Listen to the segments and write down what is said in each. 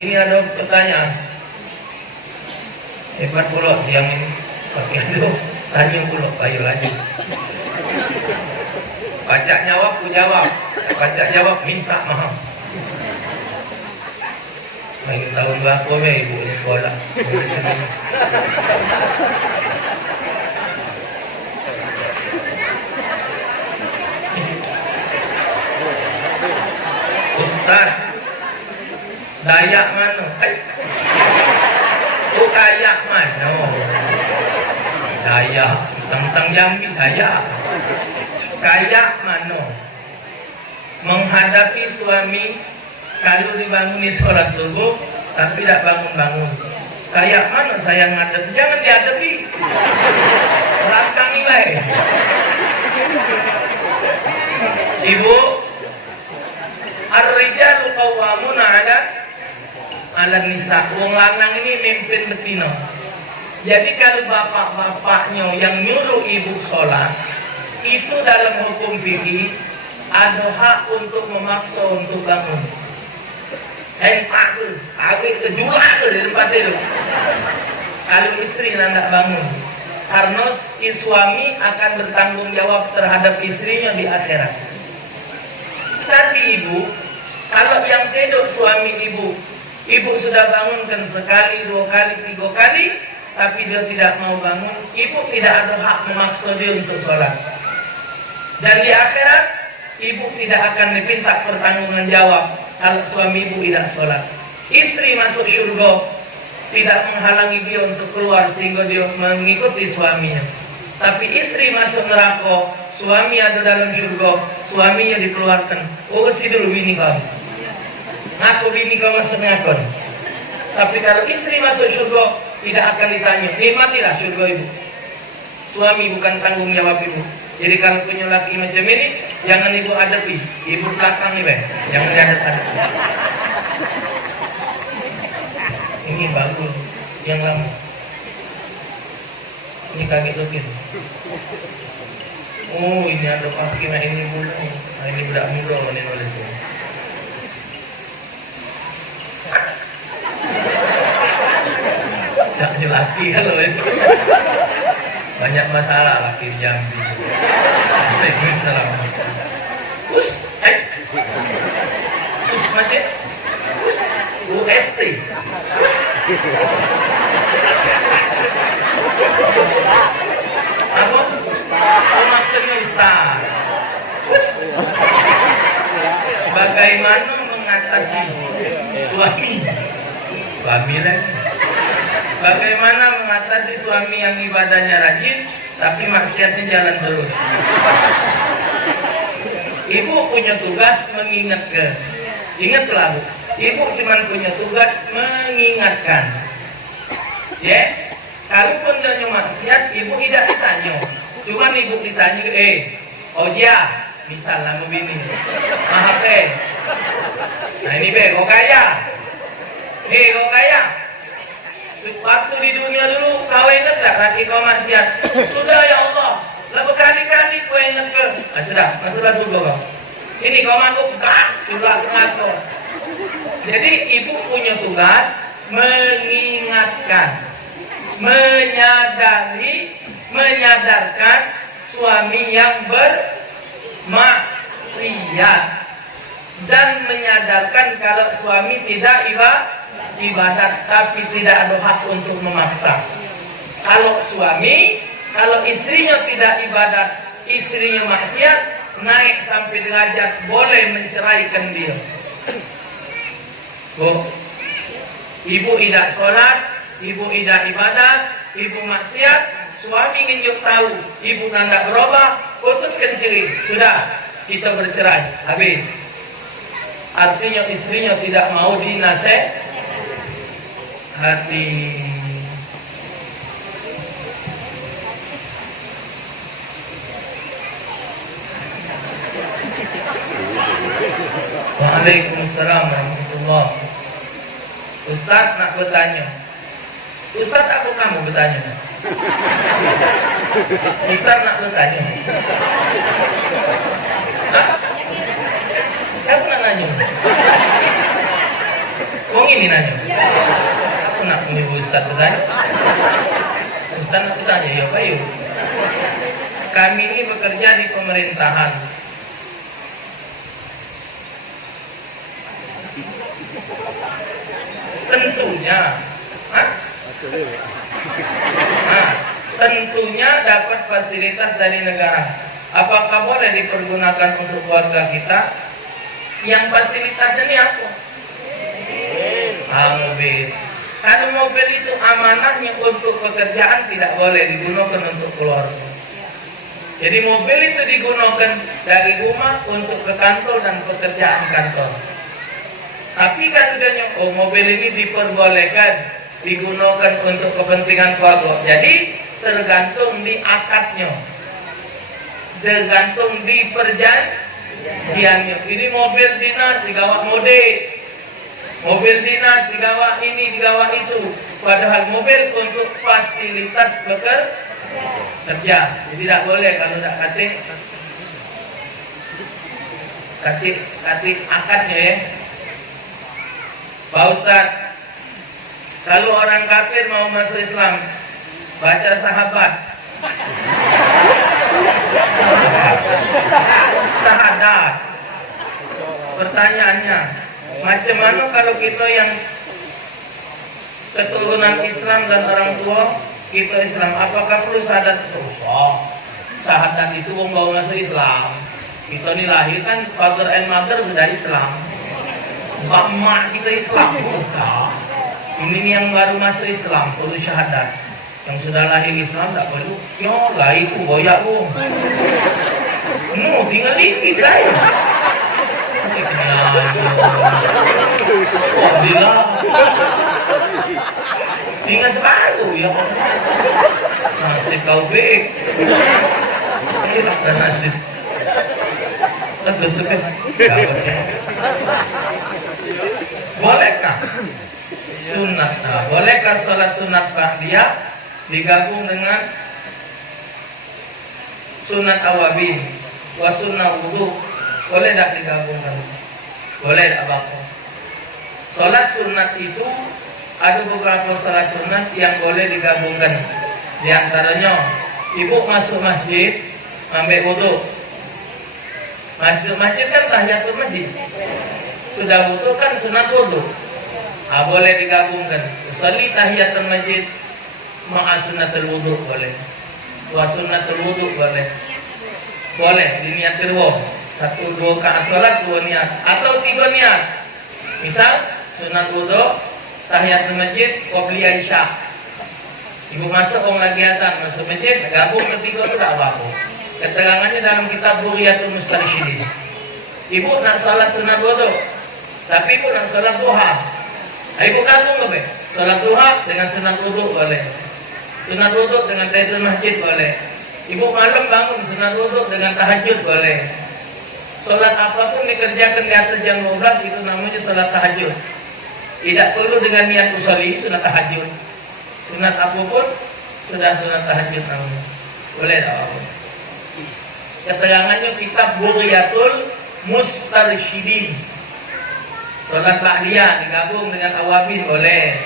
Ini ada pertanyaan. Hebat pula siang ini. Pakai aduh, tanya pula, ayo lanjut. Baca jawab, ku jawab. Baca jawab, minta maaf. Lagi tahun berapa ibu di sekolah? Ustaz, Dayak mana? Oh, Dayak mana? Dayak, tentang Jambi Dayak. Kayak mana? Menghadapi suami kalau dibanguni sholat subuh tapi tidak bangun-bangun. Kayak mana saya ngadep? Jangan dihadapi. Belakang nilai. Ibu, ar-rijalu qawwamuna 'ala nisa. Wong lanang ini mimpin betina. Jadi kalau bapak-bapaknya yang nyuruh ibu sholat, itu dalam hukum fikih ada hak untuk memaksa untuk bangun. Saya takut, awet kejulak di tempat itu. Kalau istri tidak bangun, karena suami akan bertanggung jawab terhadap istrinya di akhirat. Tapi ibu, kalau yang tidur suami ibu sudah bangunkan sekali, 2 kali, 3 kali, tapi dia tidak mau bangun, ibu tidak ada hak memaksa dia untuk sholat. Dan di akhirat, ibu tidak akan diminta pertanggungan jawab kalau suami ibu tidak sholat. Istri masuk surga tidak menghalangi dia untuk keluar sehingga dia mengikuti suaminya. Tapi istri masuk neraka, suami ada dalam surga, suaminya dikeluarkan. Oh, kasih dulu bini kamu. Ngaku bini kamu masuk neraka. Tapi kalau istri masuk surga, tidak akan ditanya, nikmatilah surga ibu. Suami bukan tanggung jawab ibu. Jadi kalau punya laki macam ini, jangan ibu hadapi, ibu belakang nih, jangan dihadap-hadap. Ini bagus, yang lama. Ini kaget lagi. Oh, ini ada pakai, ini muda. Nah, ini budak muda ini nulisnya. Jangan laki kalau itu. Banyak masalah laki Jambi. Waalaikumsalam. Us, Us masih? Us, UST. Apa? Oh, maksudnya Ustaz. Bagaimana mengatasi suami lagi? Bagaimana mengatasi suami yang ibadahnya rajin tapi maksiatnya jalan terus? Ibu punya tugas mengingatkan. Ingatlah, ibu cuma punya tugas mengingatkan. Ya, kalaupun dia maksiat, ibu tidak ditanya. Cuma ibu ditanya, Oja, misalnya begini, maaf nah ini kau kaya, kau kaya. Waktu di dunia dulu kau ingat tak laki kau maksiat? Sudah ya Allah, lah berkali-kali kau ingat ke? Sudah, masuklah surga kau. Ini kau mangkuk sudah ngatur. Jadi ibu punya tugas mengingatkan, menyadarkan suami yang bermaksiat dan menyadarkan kalau suami tidak ibadat tapi tidak ada hak untuk memaksa. Kalau istrinya tidak ibadat, istrinya maksiat, naik sampai derajat boleh menceraikan dia. Ibu tidak sholat, ibu tidak ibadat, ibu maksiat, suami ingin tahu, ibu tidak berubah, putuskan cerai. Sudah, kita bercerai, habis. Artinya istrinya tidak mau dinasehati. Waalaikumsalam warahmatullahi. Ustaz nak bertanya. Ustaz, aku kamu bertanya. Ustaz nak bertanya. Siapa nak nanya? Kok ini nanya? Aku nak ibu Ustaz bertanya. Ustaz nak bertanya, ya Pak yuk. Kami ini bekerja di pemerintahan. Tentunya dapat fasilitas dari negara. Apakah boleh dipergunakan untuk keluarga kita? Yang fasilitasnya ini apa? Mobil. Kalau mobil itu amanahnya untuk pekerjaan, tidak boleh digunakan untuk keluarga. Jadi mobil itu digunakan dari rumah untuk ke kantor dan pekerjaan kantor. Tapi kan mobil ini diperbolehkan digunakan untuk kepentingan keluarga. Jadi tergantung di akadnya, tergantung di perjanjiannya. Ini mobil dinas digawa mode, mobil dinas digawa ini digawa itu. Padahal mobil untuk fasilitas bekerja. Jadi tidak boleh kalau tidak katik akadnya ya. Pak Ustadz, kalau orang kafir mau masuk Islam, baca sahabat, syahadat. Pertanyaannya, macam mana kalau kita yang keturunan Islam dan orang tua kita Islam, apakah perlu syahadat? Syahadat itu membawa masuk Islam. Kita ini lahir kan father and mother sudah Islam. Mak kita Islam, bukan. Ini yang baru masuk Islam perlu syahadat. Yang sudah lahir Islam tak perlu. Yo, lahir ku boyak ku. Tinggal dikit lah. Bila tinggal separuh ya. Nasib kau baik. Ini nasib. Betul. Bolehkah sunat? Bolehkah sholat sunat ba'diyah digabung dengan sunat awabin wa sunnah wudu? Boleh tak digabungkan? Boleh tak apa-apa. Sholat sunat itu ada beberapa sholat sunat yang boleh digabungkan. Di antaranya, ibu masuk masjid ambil wudu. Masjid kan tahiyatul masjid. Sudah wudu kan sunat wudu. Boleh digabungkan. Usolli tahiyatul masjid ma'a sunnatul wudu boleh. Wa sunnatul wudu boleh. Boleh diniat kedua. 1-2 rakaat salat 2 niat atau 3 niat. Misal sunat wudu, tahiyatul masjid, qobliyah isya. Ibu masuk orang lagi azan masuk masjid, gabung ketiga itu tak apa-apa. Keterangannya dalam kitab Bughiyatul Mustarsyidin. Ibu nak salat sunat wudu, tapi ibu nak salat duha. Ibu gabung boleh. Salat duha dengan sunat wudu boleh. Sunat wudu dengan tahiyatul masjid boleh. Ibu malam bangun sunat wudu dengan tahajud boleh. Salat apapun dikerjakan di atas jam 12 itu namanya salat tahajud. Tidak perlu dengan niat usolli sunat tahajud. Sunat apapun sudah sunat tahajud namanya. Boleh tak apa? Keterangannya kitab Bughiyatul Mustarsyidin. Sholat ba'diyah digabung dengan awabin boleh.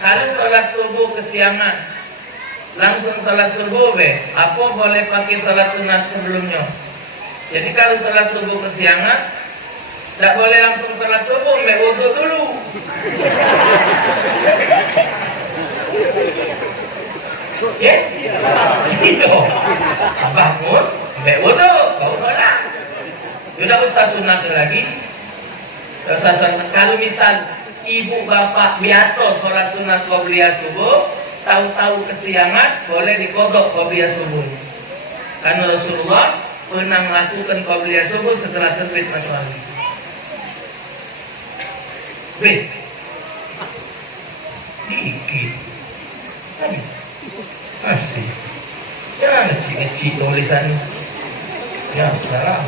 Kalau sholat subuh kesiangan langsung sholat subuh apa boleh pakai sholat sunat sebelumnya? Jadi kalau sholat subuh kesiangan tak boleh langsung sholat subuh, wudu dulu. Ya? Itu. Bangun, wudu, kau sholat. Sudah usah sunat lagi. Kalau misal ibu bapak biasa sholat sunat qobliyah subuh, tahu-tahu kesiangan, boleh dikodok qobliyah subuh. Karena Rasulullah pernah melakukan qobliyah subuh setelah terbit matahari. Dikit. Masih. Jangan kecil-kecil tulisannya. Ya salam.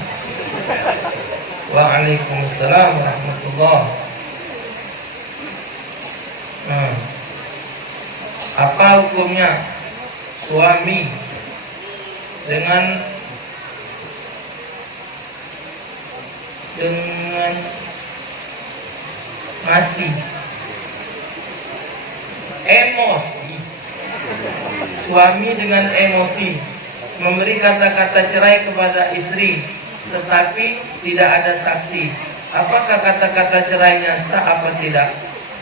Waalaikumsalam warahmatullahi. Apa hukumnya suami dengan Masih emosi. Suami dengan emosi memberi kata-kata cerai kepada istri, tetapi tidak ada saksi. Apakah kata-kata cerainya sah apa tidak?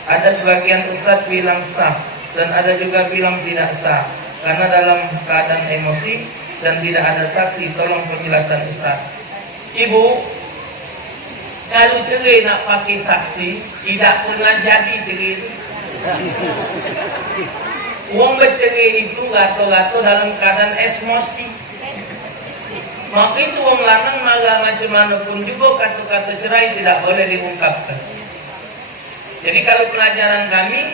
Ada sebagian ustadz bilang sah, dan ada juga bilang tidak sah, karena dalam keadaan emosi dan tidak ada saksi. Tolong penjelasan ustadz. Ibu, kalau cerai nak pakai saksi, tidak pernah jadi cerai itu. Uang bercerai itu gato-gato dalam keadaan emosi. Maka itu uang lanang marah macam mana pun juga kata-kata cerai tidak boleh diungkapkan. Jadi kalau pelajaran kami,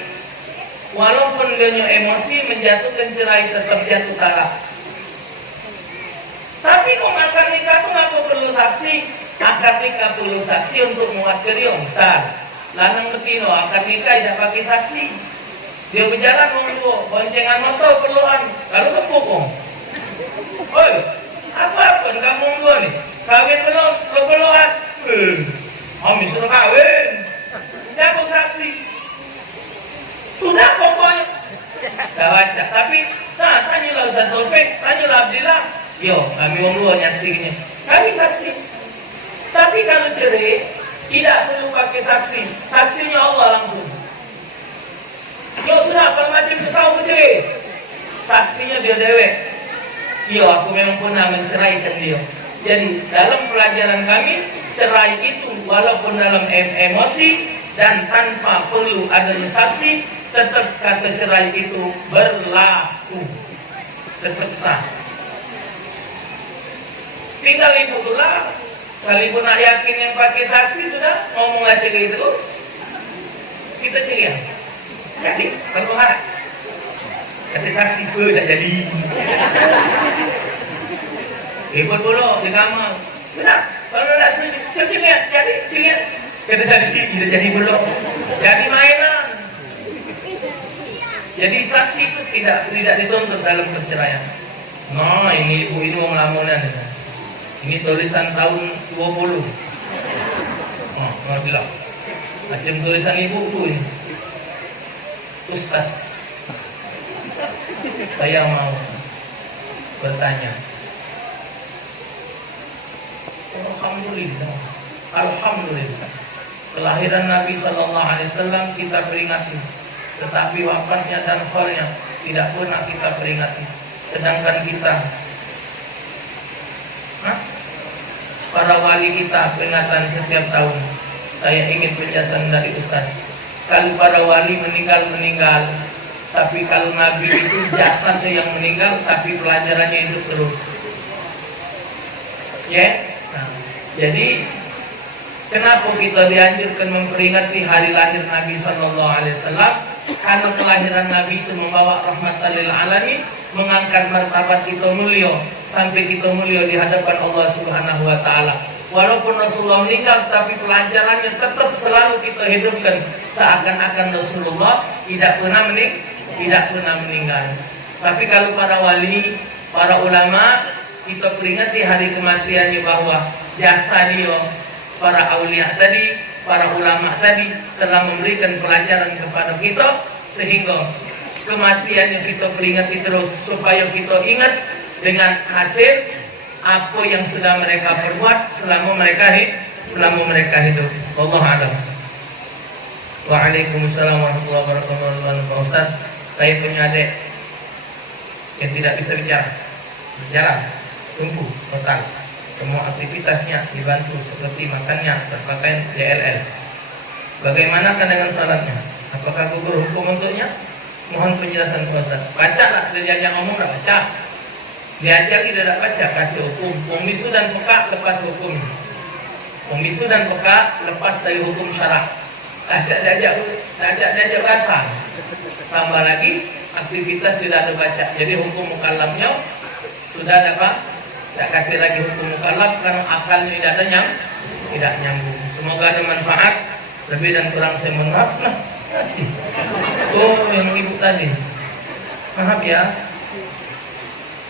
walaupun dia emosi menjatuhkan cerai tetap jatuh talak. Tapi kok akad nikah itu ngapa perlu saksi? Akad nikah perlu saksi untuk mewakili misal. Lanang betino akad nikah tidak pakai saksi. Dia berjalan monggo, boncengan motor perluan, lalu kepukung. Oi, apa kamu monggo nih? Kawin belum, lo perluan. Kami suruh kawin. Siapa saksi? Sudah pokoknya. Saya baca, tapi tanyalah Ustaz Taufik, tanyalah Abdillah. Yo, kami monggo nyaksinya. Kami saksi. Tapi kalau cerai tidak perlu pakai saksi. Saksinya Allah langsung. Yo sudah, kalau macam itu tahu cerai. Saksinya dia dewek. Yo, aku memang pernah menceraikan dia. Jadi dalam pelajaran kami, cerai itu walaupun dalam emosi dan tanpa perlu adanya saksi, tetap kata cerai itu berlaku, tetap sah. Tinggal ibu tulah. Kalau ibu nak yakin yang pakai saksi sudah ngomong aja gitu, kita ceria. Jadi kalau harap kata saksi pun tak jadi. Buat bolok di kamar. Sudah, kalau nak setuju, ceria. Jadi ceria. Kata saksi tidak jadi bolok. Jadi mainan. Jadi saksi itu tidak dituntut dalam perceraian. Nah, ini ibu ini orang lamunan. Ini tulisan tahun 20. Oh, nggak bilang. Macam tulisan ibu tu ini. Ustaz, saya mau bertanya. Alhamdulillah. Kelahiran Nabi Sallallahu Alaihi Wasallam kita peringati, tetapi wafatnya dan kholnya tidak pernah kita peringati. Sedangkan kita, para wali kita peringatan setiap tahun. Saya ingin penjelasan dari Ustaz. Kalau para wali meninggal, tapi kalau Nabi itu jasadnya yang meninggal, tapi pelajarannya hidup terus. Ya, jadi kenapa kita dianjurkan memperingati hari lahir Nabi Sallallahu Alaihi Wasallam? Karena kelahiran Nabi itu membawa rahmatan lil alamin, mengangkat martabat kita mulia sampai kita mulia di hadapan Allah Subhanahu Wa Taala. Walaupun Rasulullah meninggal, tapi pelajarannya tetap selalu kita hidupkan seakan-akan Rasulullah tidak pernah meninggal. Tapi kalau para wali, para ulama, kita peringati hari kematiannya bahwa jasa dia, para aulia tadi, para ulama tadi telah memberikan pelajaran kepada kita, sehingga kematiannya kita peringati terus supaya kita ingat dengan hasil apa yang sudah mereka perbuat selama mereka hidup. Wallahu a'lam. Waalaikumsalam warahmatullahi wabarakatuh. Pak Ustaz, saya punya adik yang tidak bisa berjalan, tumbuh total. Semua aktivitasnya dibantu seperti makannya, berpakaian DLL. Bagaimanakah dengan salatnya? Apakah gugur hukum untuknya? Mohon penjelasan Pak Ustaz. Baca lah, dia diajak ngomong tak baca. Diajar tidak baca, baca hukum. Pembisu dan peka lepas hukum. Pembisu dan peka lepas dari hukum syarak. Diajak bahasa. Tambah lagi aktivitas tidak ada baca. Jadi hukum mukallafnya sudah dapat. Tak kata lagi hukum mukallaf karena akalnya tidak nyambung. Semoga ada manfaat. Lebih dan kurang saya mohon maaf. Nah, kasih. Oh, yang ibu tadi. Maaf ya.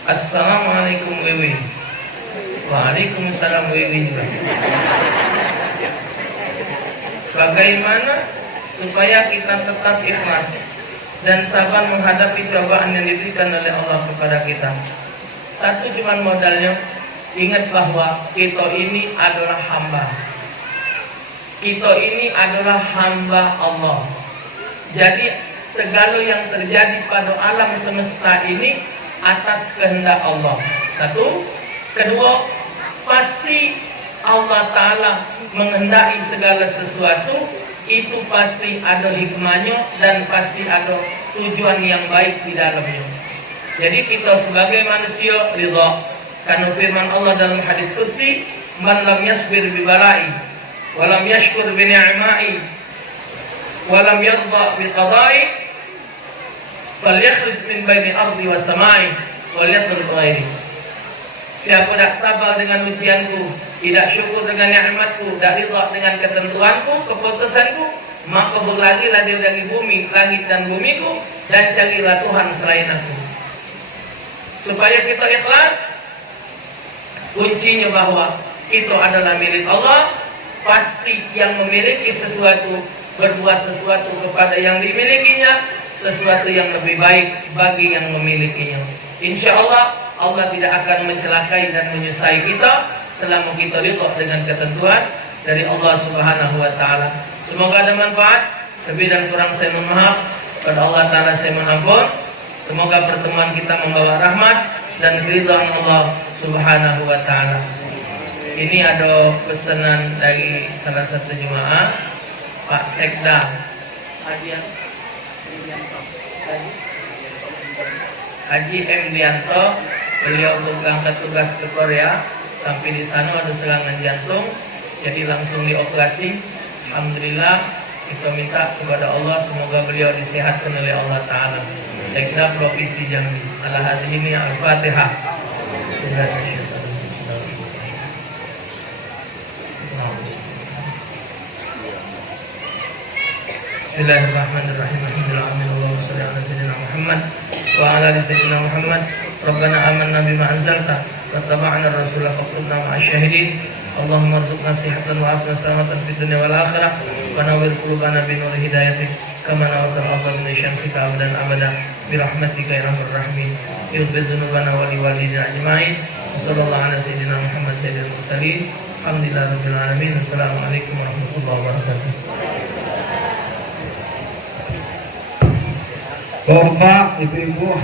Assalamualaikum Wiwi. Waalaikumsalam Wiwi juga. Bagaimana supaya kita tetap ikhlas dan sabar menghadapi cobaan yang diberikan oleh Allah kepada kita. Satu cuman modalnya, ingat bahwa kita ini adalah hamba. Kita ini adalah hamba Allah. Jadi segala yang terjadi pada alam semesta ini atas kehendak Allah. Satu. Kedua, pasti Allah Ta'ala menghendaki segala sesuatu, itu pasti ada hikmahnya dan pasti ada tujuan yang baik di dalamnya. Jadi kita sebagai manusia ridha, karena firman Allah dalam hadits qudsi, man lam yasbir bi bala'i wa lam yashkur bi ni'ma'i wa lam yarda bi qada'i falyakhruj min baini ardi wa sama'i wal yatrud ghairi. Siapa tak sabar dengan ujianku, tidak syukur dengan nikmatku, tak ridha dengan ketentuanku, keputusanku, maka berlarilah dia dari bumi, langit dan bumiku, dan carilah Tuhan selain aku. Supaya kita ikhlas, kuncinya bahwa kita adalah milik Allah. Pasti yang memiliki sesuatu berbuat sesuatu kepada yang dimilikinya, sesuatu yang lebih baik bagi yang memilikinya. Insya Allah Allah tidak akan mencelakai dan menyusahai kita selama kita ridha dengan ketentuan dari Allah Subhanahu wa Ta'ala. Semoga ada manfaat. Lebih dan kurang saya mohon maaf. Pada Allah Ta'ala saya mohon ampun. Semoga pertemuan kita membawa rahmat dan keridhaan Allah Subhanahu wa Ta'ala. Ini ada pesanan dari salah satu jemaah, Pak Sekda Haji M. Dianto. Beliau berangkat tugas ke Korea. Sampai di sana ada serangan jantung, jadi langsung dioperasi. Alhamdulillah, kita minta kepada Allah semoga beliau disehatkan oleh Allah Ta'ala. Sekda Provinsi Jambi. Ala hadhihi al-Fatihah. Bismillahirrahmanirrahim. Alhamdulillah shalli ala sayyidina Muhammad wa ala ali sayyidina Muhammad. Rabbana amanna bima anzalta wa taba'na ar-rasula faqulna ma'asy syahidin. Allahumma arzuqna sihhatan wa afiatan salamatan fid dunya wal akhirah wa nawwir qulubana bi nur hidayatik kama nawwara al-ardha bi syamsika abadan abada bi rahmatika ya arhamar rahimin. Ighfir dzunubana wa li walidina ajma'in. Sallallahu ala sayyidina Muhammad sayyidil mursalin. Alhamdulillahirabbil alamin. Assalamualaikum warahmatullahi wabarakatuh. Bapak, Ibu-ibu